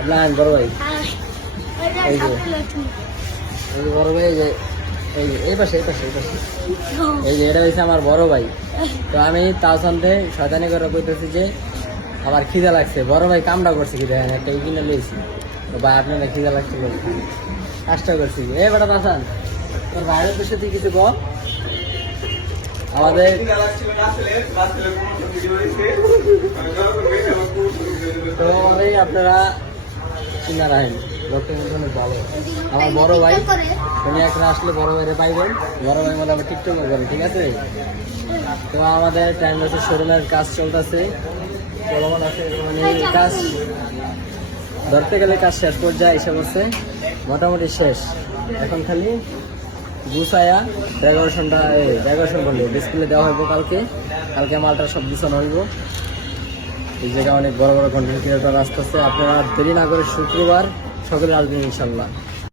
আপনার বড় ভাই, এই যে বড় ভাই, এই যে এই পাশে এই যে এটা হচ্ছে আমার বড় ভাই। তো আমি তার সন্ধে শয়তানি করে বলতেছি যে আমার খিদা লাগছে। বড় ভাই কামটা করছে কি দেখেন, একটা কিনে লিয়েছি। তো ভাই আপনার খিদা লাগছে কাজটা করছি। এই বেটা তাসান, তোর বাইরের দেশে তুই কিছু বল। আমাদের তো আপনারা চিনা রাখেন, লোকটা অনেক ভালো। আমার বড় ভাই, তুমি এখন আসলে বড় ভাইরে পাইবেন। বড় ভাই মনে হবে টিকটক করবেন, ঠিক আছে? তো আমাদের টাইম আছে, শোরুমের কাজ চলতেছে, চলমান আছে, মানে কাজ ধরতে গেলে কাজ শেষ পর্যায়ে এসে বসছে, মোটামুটি শেষ। এখন খালি গুছায়া ডেকোরেশন করলে ডিসপ্লে দেওয়া হইব। কালকে মালটা সব গুছানো হইব। এই জায়গায় অনেক বড় বড় কন্টেন্ট ক্রিয়েটর আসতেছে। আপনারা দেরি না করে শুক্রবার সকালে আসবেন ইনশাল্লাহ।